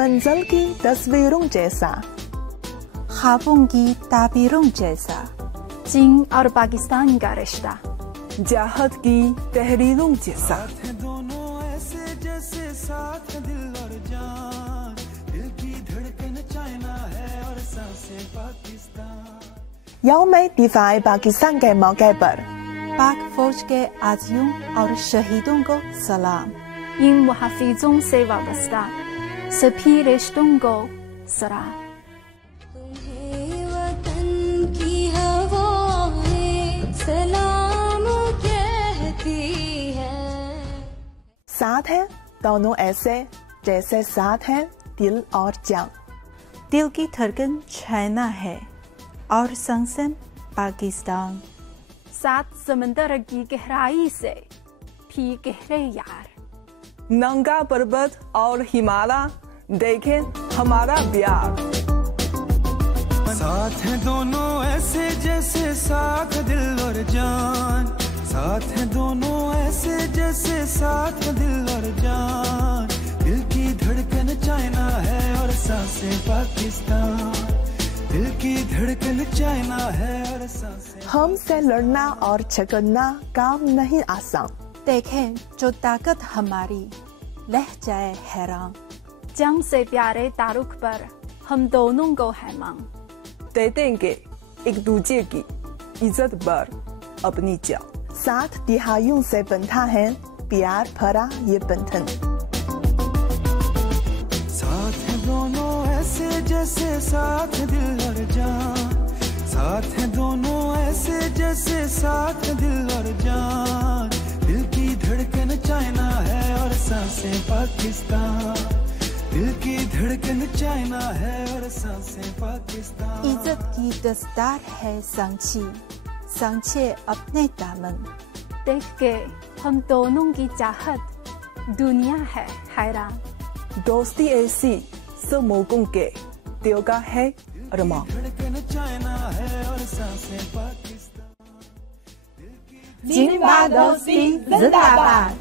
मंजिल की तस्वीरों जैसा, ख्वाबों की ताबीरों जैसा, चीन और पाकिस्तान का रिश्ता, चाहत की तहरीरों जैसा। दोनों ऐसे जैसे साथ दिल और जान, दिल की धड़कन चाइना है और सांसें पाकिस्तान। यौम दिफाए पाकिस्तान के मौके पर पाक फौज के आजियों और शहीदों को सलाम। इन मुहाफिजों से वाबस्ता सभी रिश्तों को सलाम। तुम्हें वतन की हवाएं सलाम कहती है। साथ हैं दोनों ऐसे जैसे साथ हैं दिल और जान। दिल की धड़कन चाइना है और संसन पाकिस्तान। सात समंदर की गहराई से भी गहरे यार, नंगा पर्वत और हिमालय देखें हमारा प्यार। साथ हैं दोनों ऐसे जैसे साथ दिल और जान, साथ हैं दोनों ऐसे जैसे साथ दिल और जान। दिल की धड़कन चाइना है और सांसें पाकिस्तान, दिल की धड़कन चाइना है और सांसें। हमसे लड़ना और झगड़ना काम नहीं आसान, देखें जो ताकत हमारी लह जाए हैरान। जंग से प्यारे तारुक पर हम दोनों को है मांग, दे देंगे एक दूसरे की इज्जत पर अपनी जान। सात दिहाइयों से बंधा है प्यार भरा ये बंधन। साथ हैं दोनों ऐसे जैसे साथ दिल और जान, साथ हैं दोनों ऐसे जैसे साथ दिल और जान। दिल की धड़कन चाइना है और सांसें पाकिस्तान, दिल की धड़कन चाइना है और सांसें पाकिस्तान। इज्जत की दस्तार है सांची, सांचे अपने दामन। देख के हम दोनों की चाहत दुनिया है हैरान। दोस्ती ऐसी सब मौकों के दिल का है अरमान। धड़कन चाइना है और सांसें पाकिस्तान। जिंदाबाद दोस्ती जिंदाबाद।